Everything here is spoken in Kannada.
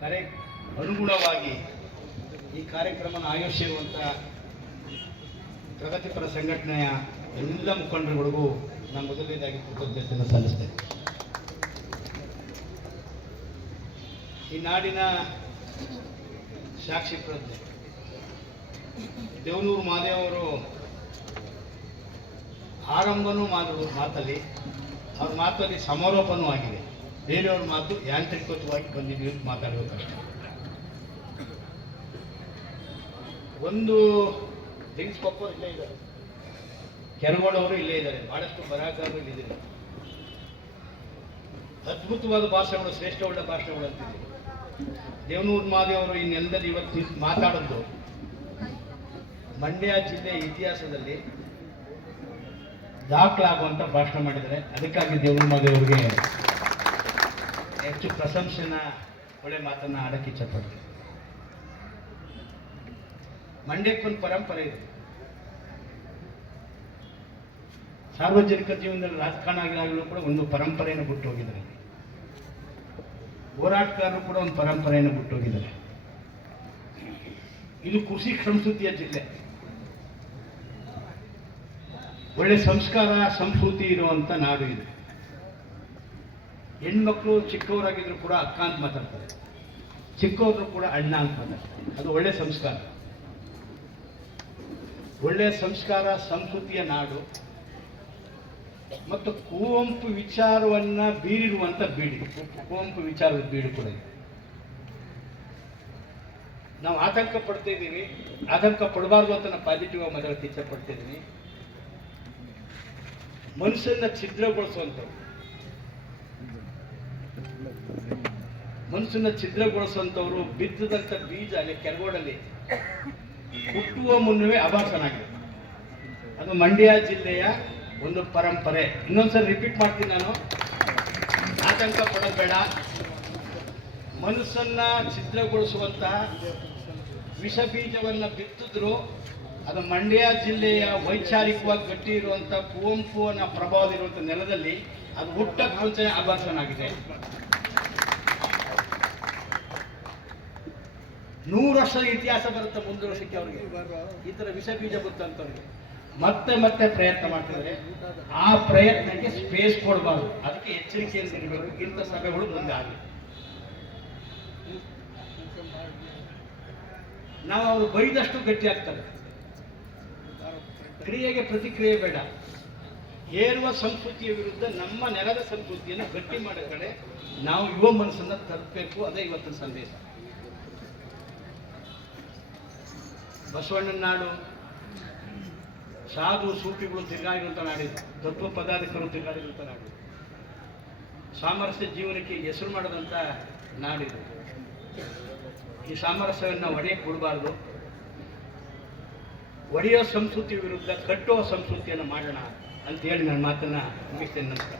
ಕರೆ ಅನುಗುಣವಾಗಿ ಈ ಕಾರ್ಯಕ್ರಮವನ್ನು ಆಯೋಜಿಸಿರುವಂಥ ಪ್ರಗತಿಪರ ಸಂಘಟನೆಯ ಎಲ್ಲ ಮುಖಂಡರುಗಳಿಗೂ ನಾನು ಮೊದಲನೇದಾಗಿ ಕೃತಜ್ಞತೆಯನ್ನು ಸಲ್ಲಿಸ್ತೇನೆ. ಈ ನಾಡಿನ ಸಾಕ್ಷಿ ಪ್ರಜ್ಞೆ ದೇವನೂರು ಮಹಾದೇವರು ಆರಂಭನೂ ಮಾಡಿರುವ ಮಾತಲ್ಲಿ ಅವ್ರ ಮಾತಲ್ಲಿ ಸಮಾರೋಪನೂ ಆಗಿದೆ. ಬೇರೆಯವ್ರ ಮಾತು ಯಾಂತ್ರಿಕವಾಗಿ ಬಂದಿದ್ದೀವಿ ಅಂತ ಮಾತಾಡಬೇಕಷ್ಟೆ. ಒಂದು ಥಿಂಗ್ಸ್ ಪಪ್ಪರು ಇಲ್ಲೇ ಇದ್ದಾರೆ, ಕೆರಗೋಡವರು ಇಲ್ಲೇ ಇದ್ದಾರೆ, ಬಹಳಷ್ಟು ಬರಹಗಾರರು ಇಲ್ಲಿದ್ದಾರೆ. ಅದ್ಭುತವಾದ ಭಾಷೆಗಳು, ಶ್ರೇಷ್ಠವುಳ್ಳ ಭಾಷೆಗಳು ಅಂತಿದ್ದಾರೆ. ದೇವನೂರು ಮಹಾದೇವರು ಈ ನೆಲದಲ್ಲಿ ಇವತ್ತು ಮಾತಾಡೋದು ಮಂಡ್ಯ ಜಿಲ್ಲೆ ಇತಿಹಾಸದಲ್ಲಿ ದಾಖಲಾಗುವಂಥ ಭಾಷಣ ಮಾಡಿದ್ದಾರೆ. ಅದಕ್ಕಾಗಿ ದೇವನೂರು ಮಹಾದೇವರಿಗೆ ಹೆಚ್ಚು ಪ್ರಶಂಸೆನ ಒಳ್ಳೆ ಮಾತನ್ನು ಆಡಕ್ಕೆ ಇಚ್ಛಪಡ್ತೀನಿ. ಮಂಡ್ಯಕ್ಕೊಂದು ಪರಂಪರೆ ಇದೆ. ಸಾರ್ವಜನಿಕ ಜೀವನದಲ್ಲಿ ರಾಜಕಾರಣ ಆಗಿದಾಗಲೂ ಕೂಡ ಒಂದು ಪರಂಪರೆಯನ್ನು ಬಿಟ್ಟು ಹೋಗಿದ್ದಾರೆ. ಹೋರಾಟಗಾರರು ಕೂಡ ಒಂದು ಪರಂಪರೆಯನ್ನು ಬಿಟ್ಟು ಹೋಗಿದ್ದಾರೆ. ಇದು ಕೃಷಿ ಸಂಸ್ಕೃತಿಯ ಜಿಲ್ಲೆ. ಒಳ್ಳೆ ಸಂಸ್ಕಾರ ಸಂಸ್ಕೃತಿ ಇರುವಂತ ನಾಡು ಇದು. ಹೆಣ್ಮಕ್ಳು ಚಿಕ್ಕವರಾಗಿದ್ರು ಕೂಡ ಅಕ್ಕ ಅಂತ ಮಾತಾಡ್ತಾರೆ, ಚಿಕ್ಕವರು ಕೂಡ ಅಣ್ಣ ಅಂತ ಮಾತಾಡ್ತಾರೆ. ಅದು ಒಳ್ಳೆ ಸಂಸ್ಕಾರ, ಒಳ್ಳೆ ಸಂಸ್ಕಾರ ಸಂಸ್ಕೃತಿಯ ನಾಡು. ಮತ್ತು ಕುವೆಂಪು ವಿಚಾರವನ್ನ ಬೀರಿರುವಂತ ಬೀಡಿ, ಕುವೆಂಪು ವಿಚಾರದ ಬೀಡು ಕೂಡ ಇದೆ. ನಾವು ಆತಂಕ ಪಡ್ತಾ ಇದ್ದೀವಿ, ಆತಂಕ ಪಡಬಾರ್ದು ಅಂತ ನಾವು ಪಾಸಿಟಿವ್ ಆಗಿ ಮಾತಾಡೋಕೆ ಇಚ್ಛೆ ಪಡ್ತಾ ಇದ್ದೀನಿ. ಮನಸ್ಸನ್ನ ಛಿದ್ರಗೊಳಿಸುವಂಥವ್ರು, ಮನಸ್ಸನ್ನ ಛಿದ್ರಗೊಳಿಸುವಂಥವ್ರು ಬಿದ್ದದಂಥ ಬೀಜ ಅಲ್ಲಿ ಕೆರಗೋಡಲ್ಲಿ ಹುಟ್ಟುವ ಮುನ್ನವೇ ಅಭಾಸನಾಗಿದೆ. ಅದು ಮಂಡ್ಯ ಜಿಲ್ಲೆಯ ಒಂದು ಪರಂಪರೆ. ಇನ್ನೊಂದ್ಸರಿ ರಿಪೀಟ್ ಮಾಡ್ತೀನಿ ನಾನು, ಆತಂಕ ಪಡಬೇಡ. ಮನಸ್ಸನ್ನ ಛಿದ್ರಗೊಳಿಸುವಂತಹ ವಿಷ ಬೀಜವನ್ನ ಬಿತ್ತಿದ್ರು ಅದು ಮಂಡ್ಯ ಜಿಲ್ಲೆಯ ವೈಚಾರಿಕವಾಗಿ ಗಟ್ಟಿ ಇರುವಂಥ ಕುವೆಂಪುವಿನ ಪ್ರಭಾವ ಇರುವಂಥ ನೆಲದಲ್ಲಿ ಅದು ಹುಟ್ಟಕ್ಕೆ ಮುಂಚೆ ಅಭಾಸನಾಗಿದೆ. 100 ವರ್ಷದ ಇತಿಹಾಸ ಬರುತ್ತೆ ಮುಂದೆ ವರ್ಷಕ್ಕೆ ಅವ್ರಿಗೆ ಈ ಥರ ವಿಷ ಬೀಜ ಗೊತ್ತಂತವ್ರಿಗೆ. ಮತ್ತೆ ಮತ್ತೆ ಪ್ರಯತ್ನ ಮಾಡ್ತಿದ್ದಾರೆ. ಆ ಪ್ರಯತ್ನಕ್ಕೆ ಸ್ಪೇಸ್ ಕೊಡಬಾರ್ದು, ಅದಕ್ಕೆ ಎಚ್ಚರಿಕೆಯಿಂದ ಇರಬೇಕು. ಇಂಥ ಸಭೆಗಳು ಮುಂದೆ ಆಗಲಿ. ನಾವು ಅವರು ಬೈದಷ್ಟು ಗಟ್ಟಿ ಆಗ್ತಾರೆ. ಕ್ರಿಯೆಗೆ ಪ್ರತಿಕ್ರಿಯೆ ಬೇಡ. ಹೇರುವ ಸಂಸ್ಕೃತಿಯ ವಿರುದ್ಧ ನಮ್ಮ ನೆಲದ ಸಂಸ್ಕೃತಿಯನ್ನು ಗಟ್ಟಿ ಮಾಡೋ ಕಡೆ ನಾವು ಯುವ ಮನಸ್ಸನ್ನ ತರಬೇಕು. ಅದೇ ಇವತ್ತಿನ ಸಂದೇಶ. ಬಸವಣ್ಣನ ನಾಡು, ಸಾಧು ಸೂಫಿಗಳು ತಿರುಗಾಡಿರುವಂಥ ನಾಡಿದು, ತತ್ವ ಪದಾಧಿಕರು ತಿರುಗಾಡಿರುವಂಥ ನಾಡು, ಸಾಮರಸ್ಯ ಜೀವನಕ್ಕೆ ಹೆಸರು ಮಾಡದಂಥ ನಾಡಿದು. ಈ ಸಾಮರಸ್ಯವನ್ನು ಒಡೆಯಕ್ಕೆ ಕೊಡಬಾರ್ದು. ಒಡೆಯೋ ಸಂಸ್ಕೃತಿ ವಿರುದ್ಧ ಕಟ್ಟುವ ಸಂಸ್ಕೃತಿಯನ್ನು ಮಾಡೋಣ ಅಂತ ಹೇಳಿ ನನ್ನ ಮಾತನ್ನ ಮುಗಿಸ್ತೇನೆ. ನಮಸ್ಕಾರ.